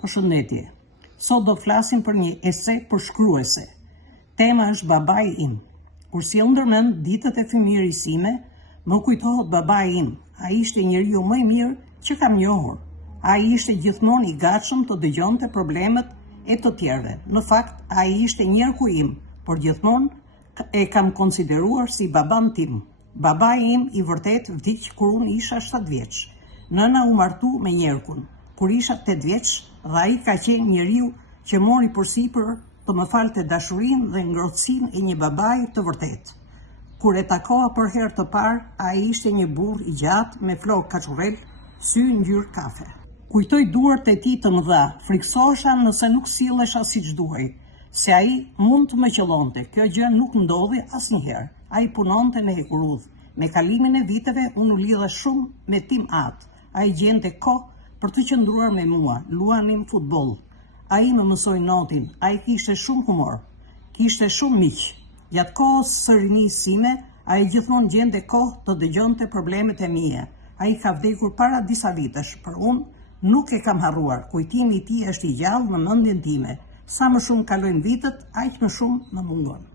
Përshëndetje. Sot do flasim për një ese përshkruese. Tema është babai im. Kur si ndërmend ditët e fëmijërisime, më kujtohet babai im. Ai ishte njeriu më i mirë që kam njohur. Ai ishte gjithmonë i gatshëm të dëgjonte problemet e të tjerëve. Në fakt, ai ishte njerëku im, por gjithmonë e kam konsideruar si baban tim. Babai im i vërtet vdiq kur unë isha 7 vjeç. Nëna u martu me njerëkun kur isha 8 vjeç dhe ai ka qenë njeriu që mori përsipër të më falte dashurinë dhe ngrohtësinë e një babai të vërtet. Kur e takova për herë të parë, ai ishte një burr i gjatë me flokë kaçurrel, sy ngjyrë kafe. Kujtoj duart e tij të mëdha, friksohesha nëse nuk sillesha siç duhej, se ai mund të më qellonte. Kjo gjë nuk ndodhi asnjëherë. Ai punonte me hekurudh. Me kalimin e viteve unë u lidha shumë me Tim Atë. Ai gjente kohë për të qëndruar me mua, luanim futboll. Ai më mësoi notin, ai kishte shumë humor, kishte shumë miq. Gjatë kohës së rinisë sime, ai gjithmonë gjente kohë të dëgjonte problemet e mia. Ai ka vdekur para disa vitesh, por unë nuk e kam harruar. Kujtimi i tij është i gjallë në mendjen time. Sa më shumë kalojnë vitët, aq më shumë më mungon.